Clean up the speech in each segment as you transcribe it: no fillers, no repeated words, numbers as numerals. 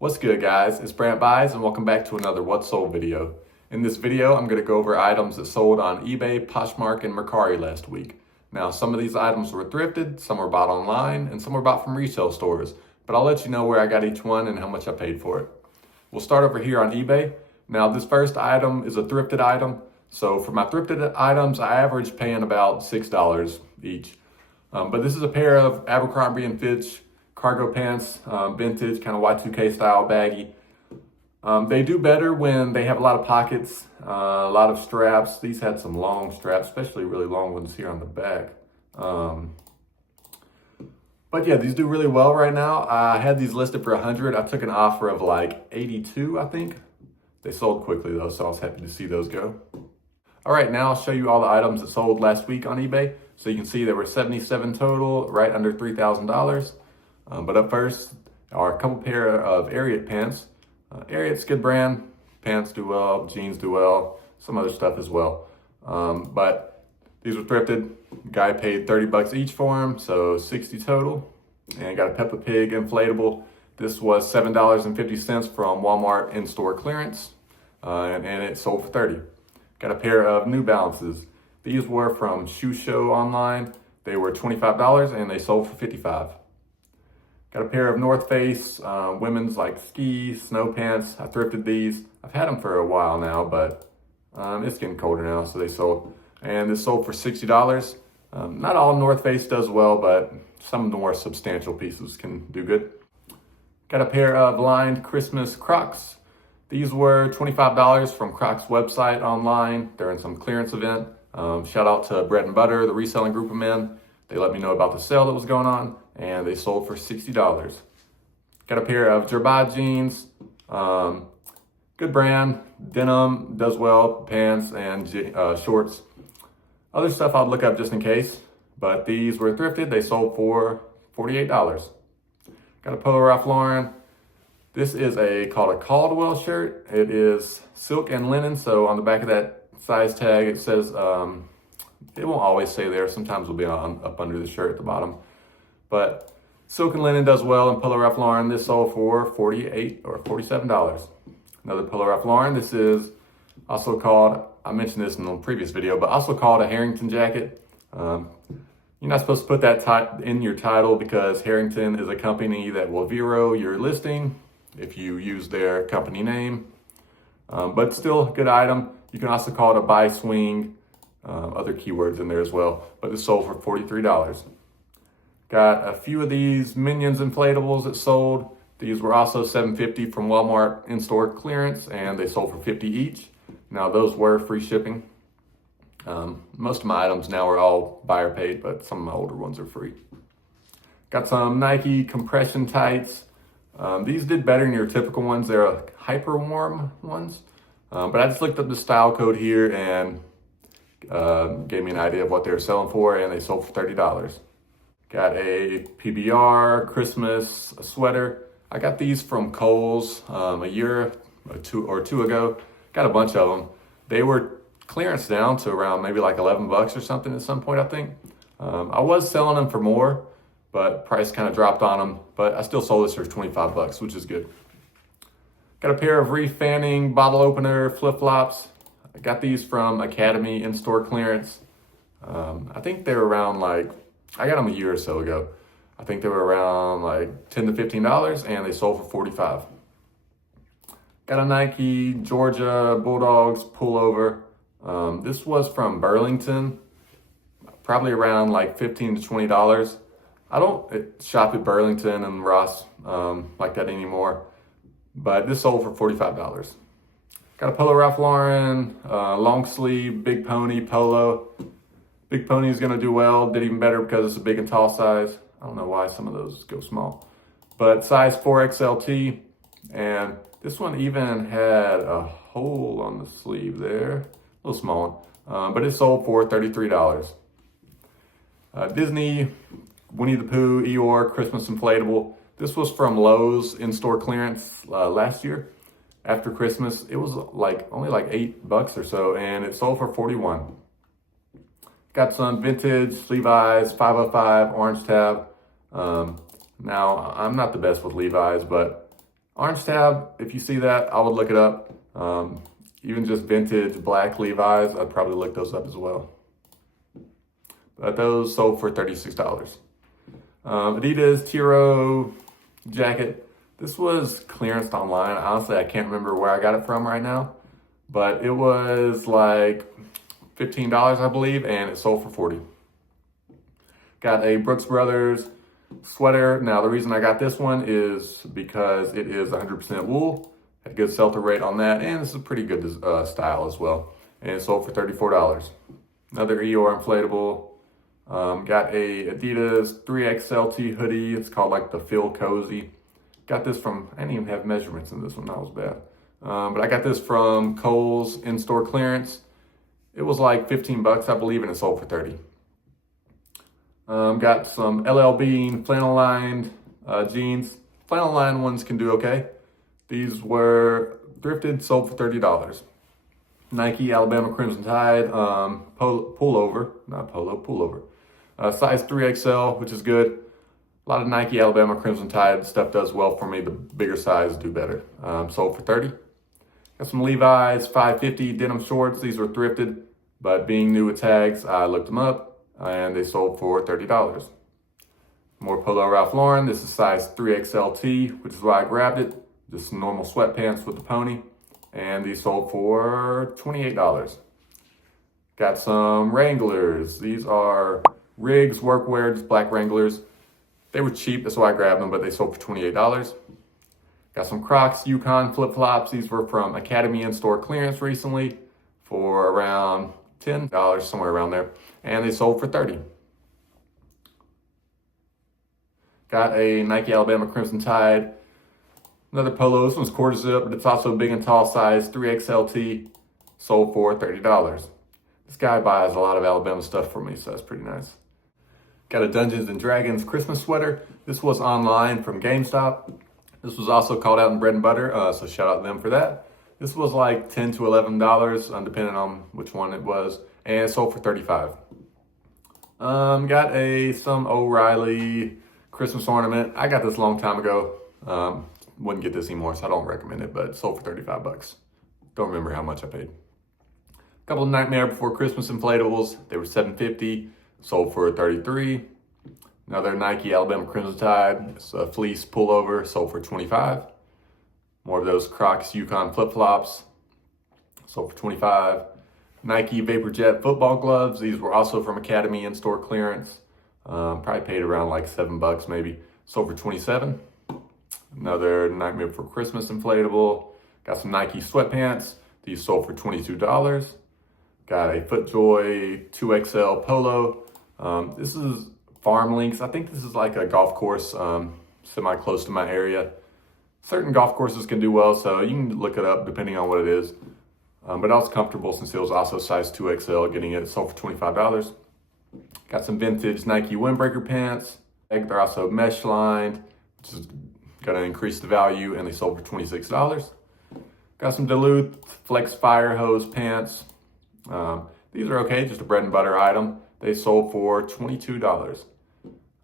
What's good, guys? It's Brant Buys and welcome back to another What Sold video. In this video, I'm going to go over items that sold on eBay, Poshmark, and Mercari last week. Now, some of these items were thrifted, some were bought online, and some were bought from resale stores, but I'll let you know where I got each one and how much I paid for it. We'll start over here on eBay. Now, this first item is a thrifted item. So for my thrifted items, I average paying about $6 each. But this is a pair of Abercrombie & Fitch cargo pants, vintage, kind of Y2K style baggy. They do better when they have a lot of pockets, a lot of straps. These had some long straps, especially really long ones here on the back. But yeah, these do really well right now. I had these listed for 100. I took an offer of like 82, I think. They sold quickly though, so I was happy to see those go. All right, now I'll show you all the items that sold last week on eBay. So you can see there were 77 total, right under $3,000. But up first are a couple pair of Ariat pants. Ariat's a good brand. Pants do well, jeans do well, some other stuff as well. But these were thrifted. Guy paid 30 bucks each for them, so 60 total. And got a Peppa Pig inflatable. This was $7.50 from Walmart in-store clearance, and it sold for 30. Got a pair of New Balances. These were from Shoe Show online. They were $25 and they sold for 55. Got a pair of North Face women's like ski, snow pants. I thrifted these. I've had them for a while now, but it's getting colder now, so they sold. And this sold for $60. Not all North Face does well, but some of the more substantial pieces can do good. Got a pair of lined Christmas Crocs. These were $25 from Crocs website online. They're in some clearance event. Shout out to Bread and Butter, the reselling group of men. They let me know about the sale that was going on, and they sold for $60. Got a pair of Gerba jeans. Good brand. Denim does well, pants and shorts. Other stuff I'll look up just in case, but these were thrifted. They sold for $48. Got a Polo Ralph Lauren. This is called a Caldwell shirt. It is silk and linen, so on the back of that size tag it says, it won't always say there. Sometimes it'll be up under the shirt at the bottom. But silk and linen does well in Polo Ralph Lauren. This sold for $48 or $47. Another Polo Ralph Lauren. This is also called, I mentioned this in the previous video, but also called a Harrington jacket. You're not supposed to put that in your title because Harrington is a company that will zero your listing if you use their company name. But still a good item. You can also call it a buy swing. Other keywords in there as well, but this sold for $43. Got a few of these Minions inflatables that sold. These were also $7.50 from Walmart in-store clearance, and they sold for $50 each. Now those were free shipping. Most of my items now are all buyer paid, but some of my older ones are free. Got some Nike compression tights. These did better than your typical ones. They're hyper warm ones, but I just looked up the style code here and gave me an idea of what they were selling for, and they sold for $30. Got a PBR Christmas sweater. I got these from Kohl's a year or two ago. Got a bunch of them. They were clearance down to around maybe like 11 bucks or something at some point, I think. I was selling them for more, but price kind of dropped on them. But I still sold this for 25 bucks, which is good. Got a pair of Reef Fanning bottle opener flip-flops. I got these from Academy in-store clearance. I think they were around I got them a year or so ago. I think they were around $10 to $15 and they sold for $45. Got a Nike Georgia Bulldogs pullover. This was from Burlington, probably around $15 to $20. I don't shop at Burlington and Ross like that anymore, but this sold for $45. Got a Polo Ralph Lauren, long sleeve, Big Pony polo. Big Pony is going to do well. Did even better because it's a big and tall size. I don't know why some of those go small. But size 4XLT. And this one even had a hole on the sleeve there. A little small one. But it sold for $33. Disney, Winnie the Pooh, Eeyore, Christmas inflatable. This was from Lowe's in-store clearance last year. After Christmas, it was only $8 or so, and it sold for $41. Got some vintage Levi's 505 orange tab. Now, I'm not the best with Levi's, but Orange tab, if you see that, I would look it up. Even just vintage black Levi's, I'd probably look those up as well. But those sold for $36. Adidas Tiro jacket. This was clearanced online. Honestly, I can't remember where I got it from right now, but it was like $15, I believe, and it sold for $40. Got a Brooks Brothers sweater. Now, the reason I got this one is because it is 100% wool. Had a good sell-through rate on that, and it's a pretty good style as well. And it sold for $34. Another Eeyore inflatable. Got a Adidas 3XLT hoodie. It's called like the Feel Cozy. Got this from, I didn't even have measurements in this one, that was bad. But I got this from Kohl's in-store clearance. It was like 15 bucks, I believe, and it sold for 30. Got some LL Bean flannel lined jeans. Flannel lined ones can do okay. These were thrifted, sold for $30. Nike Alabama Crimson Tide pullover, not polo, pullover. Size 3XL, which is good. A lot of Nike Alabama Crimson Tide stuff does well for me. The bigger size do better. Sold for $30. Got some Levi's 550 denim shorts. These were thrifted, but being new with tags, I looked them up and they sold for $30. More Polo Ralph Lauren. This is size 3XLT, which is why I grabbed it. Just normal sweatpants with the pony. And these sold for $28. Got some Wranglers. These are Riggs workwear, just black Wranglers. They were cheap, that's why I grabbed them, but they sold for $28. Got some Crocs Yukon flip-flops. These were from Academy in-store clearance recently for around $10, somewhere around there. And they sold for $30. Got a Nike Alabama Crimson Tide. Another polo. This one's quarter zip, but it's also big and tall size, 3XLT. Sold for $30. This guy buys a lot of Alabama stuff for me, so that's pretty nice. Got a Dungeons and Dragons Christmas sweater. This was online from GameStop. This was also called out in Bread and Butter, so shout out to them for that. This was like $10 to $11, depending on which one it was, and it sold for $35. Got some O'Reilly Christmas ornament. I got this a long time ago. Wouldn't get this anymore, so I don't recommend it, but it sold for 35 bucks. Don't remember how much I paid. A couple of Nightmare Before Christmas inflatables. They were $7.50, sold for $33. Another Nike Alabama Crimson Tide. It's a fleece pullover, sold for $25. More of those Crocs Yukon flip-flops, sold for $25. Nike Vapor Jet football gloves. These were also from Academy in-store clearance. Probably paid around like $7 maybe. Sold for $27. Another Nightmare Before Christmas inflatable. Got some Nike sweatpants. These sold for $22. Got a FootJoy 2XL polo. This is Farm Links. I think this is like a golf course semi-close to my area. Certain golf courses can do well, so you can look it up depending on what it is. But I was comfortable since it was also size 2XL, getting it sold for $25. Got some vintage Nike windbreaker pants. They're also mesh lined, which is gonna increase the value, and they sold for $26. Got some Duluth Flex Fire Hose pants. These are okay, just a bread and butter item. They sold for $22.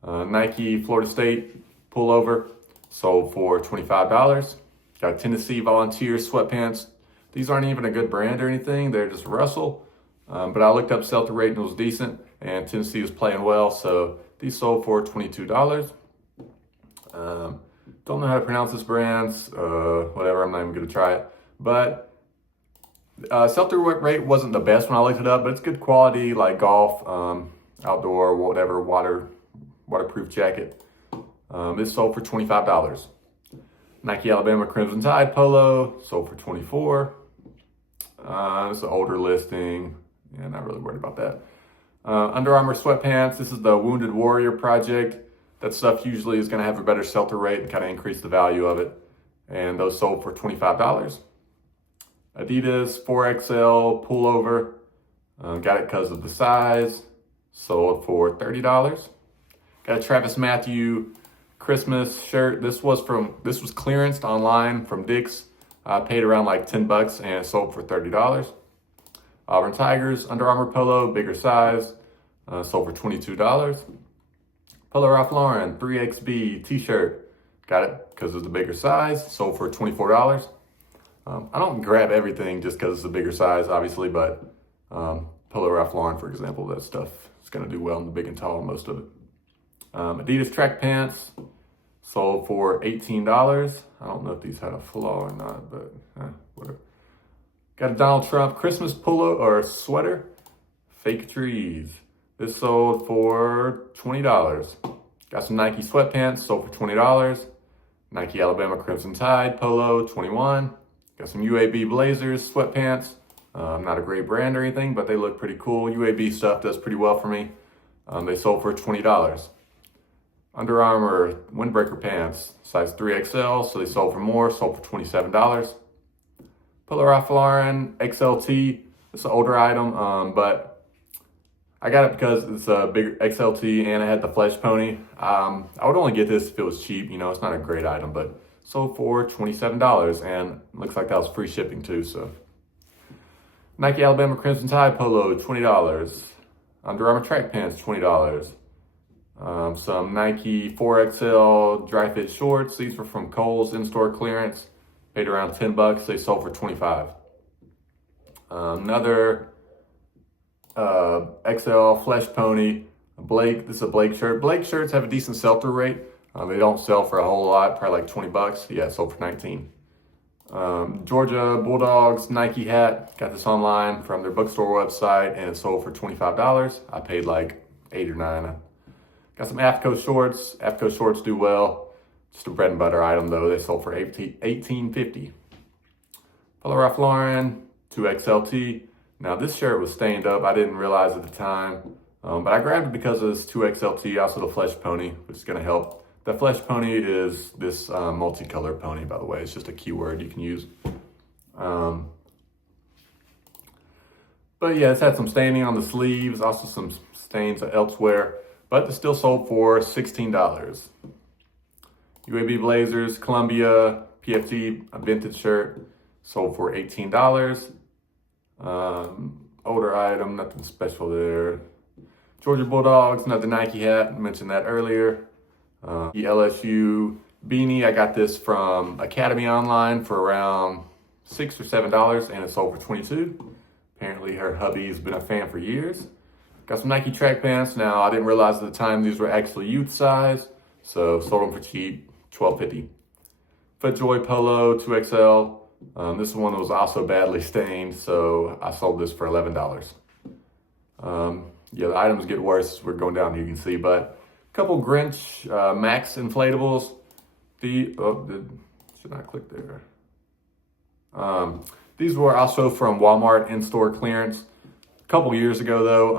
Nike Florida State pullover sold for $25. Got Tennessee Volunteer sweatpants. These aren't even a good brand or anything. They're just Russell. But I looked up sell-through rate and it was decent, and Tennessee was playing well, so these sold for $22. Don't know how to pronounce this brand. Whatever, I'm not even gonna try it. But sell-through rate wasn't the best when I looked it up, but it's good quality, like golf, outdoor, whatever, waterproof jacket. This sold for $25. Nike Alabama Crimson Tide polo sold for $24. It's an older listing. Yeah, not really worried about that. Under Armour sweatpants. This is the Wounded Warrior project. That stuff usually is going to have a better sell-through rate and kind of increase the value of it. And those sold for $25. Adidas 4XL pullover. Got it because of the size. Sold for $30. Got a Travis Matthew Christmas shirt. This was clearanced online from Dick's. I paid around like $10 and it sold for $30. Auburn Tigers Under Armour polo, bigger size, sold for $22. Polo Ralph Lauren 3XB t-shirt Got it because it's a bigger size. Sold for $24. I don't grab everything just because it's a bigger size, obviously, but Polo Ralph Lauren, for example, that stuff is going to do well in the big and tall, most of it. Adidas track pants sold for $18. I don't know if these had a flaw or not, but whatever. Got a Donald Trump Christmas polo or sweater, fake trees. This sold for $20. Got some Nike sweatpants, sold for $20. Nike Alabama Crimson Tide polo, $21. Got some UAB Blazers sweatpants. Not a great brand or anything, but they look pretty cool. UAB stuff does pretty well for me. They sold for $20. Under Armour windbreaker pants, size 3XL, so they sold for more, sold for $27. Polo Ralph Lauren XLT, it's an older item, but I got it because it's a bigger XLT and I had the flesh pony. I would only get this if it was cheap, you know, it's not a great item, but sold for $27 and looks like that was free shipping too, so. Nike Alabama Crimson Tide polo, $20. Under Armour track pants, $20. Some Nike 4XL dry fit shorts. These were from Kohl's in-store clearance. Paid around $10. They sold for $25. Another XL Flesh Pony. This is a Blake shirt. Blake shirts have a decent sell-through rate. They don't sell for a whole lot, probably like $20. Yeah, it sold for $19. Georgia Bulldogs Nike hat. Got this online from their bookstore website and it sold for $25. I paid like $8 or $9. Got some AFCO shorts. AFCO shorts do well. Just a bread and butter item though. They sold for $18.50. Polo Ralph Lauren 2XLT. Now this shirt was stained up. I didn't realize at the time, but I grabbed it because of this 2XLT. Also the Flesh Pony, which is going to help. The Flesh Pony is this multicolored pony, by the way. It's just a keyword you can use. But yeah, it's had some staining on the sleeves, also some stains elsewhere, but it's still sold for $16. UAB Blazers, Columbia, PFT, a vintage shirt, sold for $18. Older item, nothing special there. Georgia Bulldogs, another Nike hat, I mentioned that earlier. The LSU beanie, I got this from Academy Online for around $6 or $7 and it sold for $22. Apparently her hubby's been a fan for years. Got some Nike track pants. Now I didn't realize at the time these were actually youth size, so sold them for cheap, $12.50. FootJoy Polo 2XL. This one was also badly stained, so I sold this for $11. Yeah, the items get worse as we're going down here, you can see, but couple Grinch Max inflatables. Should I click there? These were also from Walmart in-store clearance. A couple years ago though,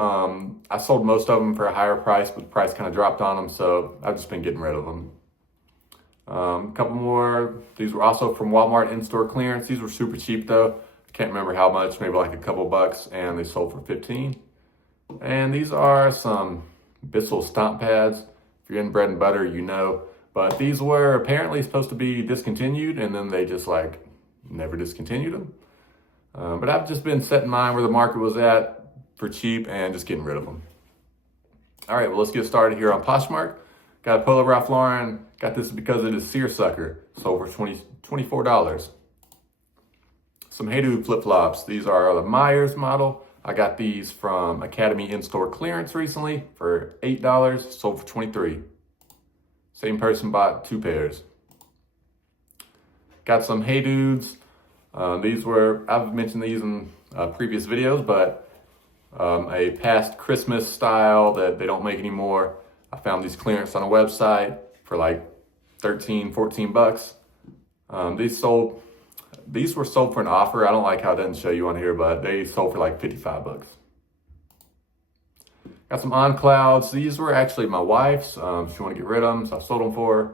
I sold most of them for a higher price, but the price kind of dropped on them, so I've just been getting rid of them. A couple more. These were also from Walmart in-store clearance. These were super cheap though. I can't remember how much, maybe like a couple bucks, and they sold for $15. And these are some Bissell stomp pads. If you're in bread and butter, you know. But these were apparently supposed to be discontinued, and then they just like never discontinued them. But I've just been setting mine where the market was at for cheap and just getting rid of them. All right, well, let's get started here on Poshmark. Got a Polo Ralph Lauren. Got this because it is seersucker. Sold for $24. Some Hey Dude flip-flops. These are the Myers model. I got these from Academy in-store clearance recently for $8, sold for $23. Same person bought 2 pairs. Got some Hey Dudes. I've mentioned these in previous videos, but a past Christmas style that they don't make anymore. I found these clearance on a website for like 13, 14 bucks. These were sold for an offer. I don't like how it doesn't show you on here, but they sold for like 55 bucks. Got some On Clouds. These were actually my wife's. She wanted to get rid of them, so I sold them for her.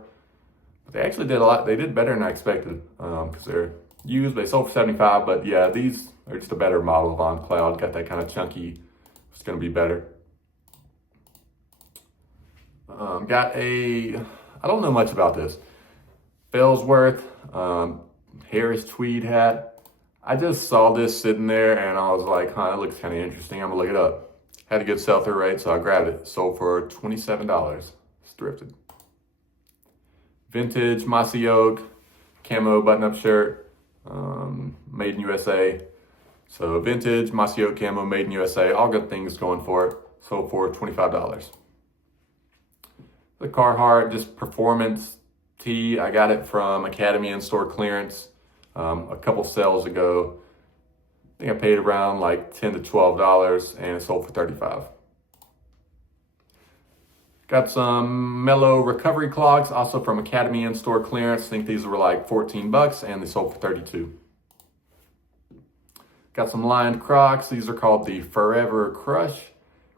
But they actually did a lot. They did better than I expected because they're used. They sold for 75, but yeah, these are just a better model of On Cloud. Got that kind of chunky. It's going to be better. I don't know much about this. Fellsworth. Harris tweed hat. I just saw this sitting there and I was like, it looks kind of interesting. I'm gonna look it up. Had a good sell-through rate, so I grabbed it. Sold for $27. It's thrifted. vintage mossy oak camo button-up shirt, made in USA. So vintage mossy oak camo made in USA, all good things going for it. Sold for $25. The Carhartt just performance tee, I got it from Academy in-store clearance a couple sales ago. I think I paid around like $10 to $12 and it sold for $35. Got some Mellow recovery clogs, also from Academy in-store clearance. I think these were like 14 bucks and they sold for 32. Got some lined Crocs. These are called the Forever Crush.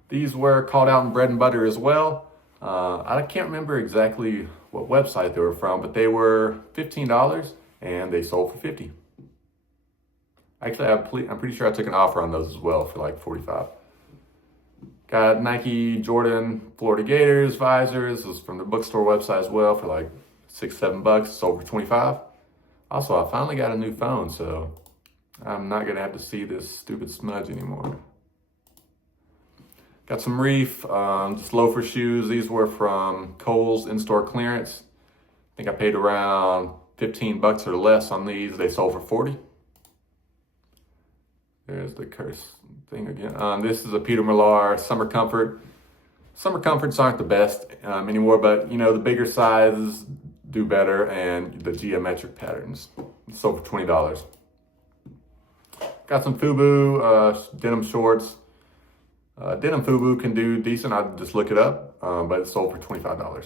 These were called out in bread and butter as well. I can't remember exactly what website they were from, but they were $15 and they sold for $50. Actually, I'm pretty sure I took an offer on those as well for like $45. Got Nike Jordan Florida Gators visors. This was from the bookstore website as well for like $6, $7. Sold for $25. Also, I finally got a new phone, so I'm not gonna have to see this stupid smudge anymore. Got some Reef, just loafer shoes. These were from Kohl's in-store clearance. I think I paid around 15 bucks or less on these. They sold for 40. There's the curse thing again. This is a Peter Millar Summer Comfort. Summer Comforts aren't the best anymore, but you know, the bigger sizes do better and the geometric patterns. Sold for $20. Got some FUBU denim shorts. Denim FUBU can do decent. I just look it up, but it sold for $25.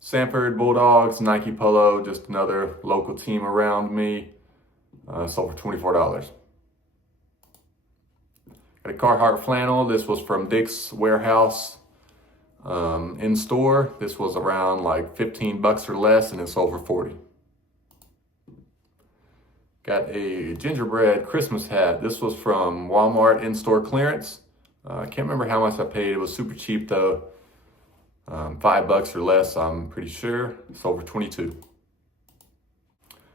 Sanford Bulldogs Nike Polo, just another local team around me. Sold for $24. Got a Carhartt flannel. This was from Dick's Warehouse in store. This was around like 15 bucks or less and it sold for 40. Got a gingerbread Christmas hat. This was from Walmart in-store clearance. I can't remember how much I paid. It was super cheap though. $5 or less, I'm pretty sure. It sold for 22.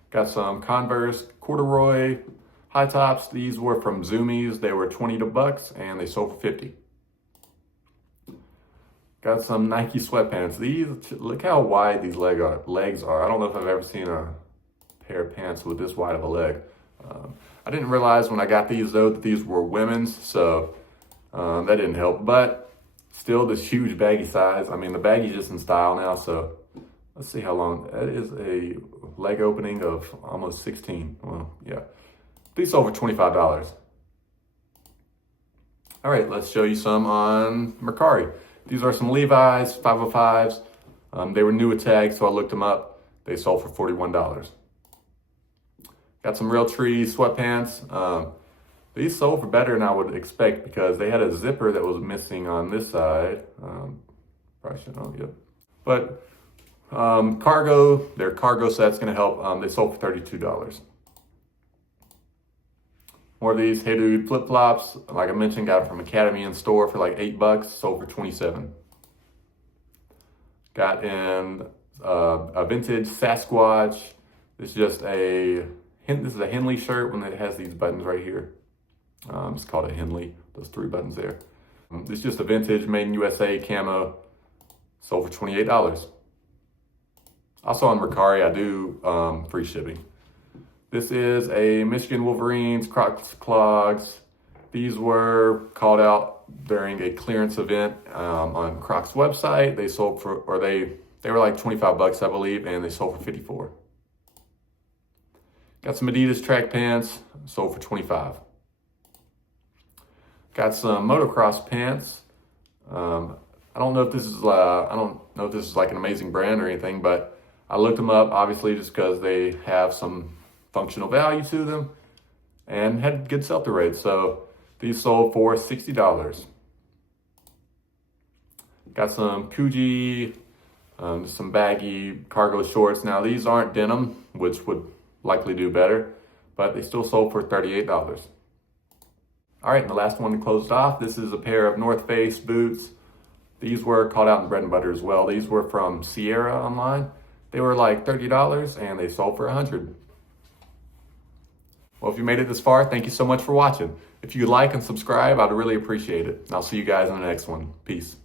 Got some Converse corduroy high tops. These were from Zoomies. They were 20 bucks and they sold for 50. Got some Nike sweatpants. These, look how wide these legs are. I don't know if I've ever seen a pair of pants with this wide of a leg. I didn't realize when I got these though that these were women's, so that didn't help. But still, this huge baggy size. I mean, the baggy's just in style now, so let's see how long. That is a leg opening of almost 16. Well, yeah. These sold for $25. All right, let's show you some on Mercari. These are some Levi's 505s. They were new with tags, so I looked them up. They sold for $41. Got some Realtree sweatpants. These sold for better than I would expect because they had a zipper that was missing on this side. Probably shouldn't know, yep. But cargo, their cargo set's gonna help. They sold for $32. More of these Hey Dude flip-flops. Like I mentioned, got it from Academy in store for like $8, sold for 27. Got in a vintage Sasquatch. This is a Henley shirt when it has these buttons right here. It's called a Henley, those 3 buttons there. This is just a vintage made in USA camo, sold for $28. Also on Mercari, I do free shipping. This is a Michigan Wolverines Crocs clogs. These were called out during a clearance event on Crocs website. They sold for, or they were like 25 bucks, I believe, and they sold for 54. Got some Adidas track pants, sold for 25. Got some motocross pants. I don't know if this is like an amazing brand or anything, but I looked them up obviously just because they have some functional value to them and had good sell-through rates. So these sold for $60. Got some Coogee, some baggy cargo shorts. Now these aren't denim, which would likely do better, but they still sold for $38. All right, and the last one closed off. This is a pair of North Face boots. These were called out in bread and butter as well. These were from Sierra online. They were like $30 and they sold for $100. Well, if you made it this far, thank you so much for watching. If you like and subscribe, I'd really appreciate it. And I'll see you guys in the next one. Peace.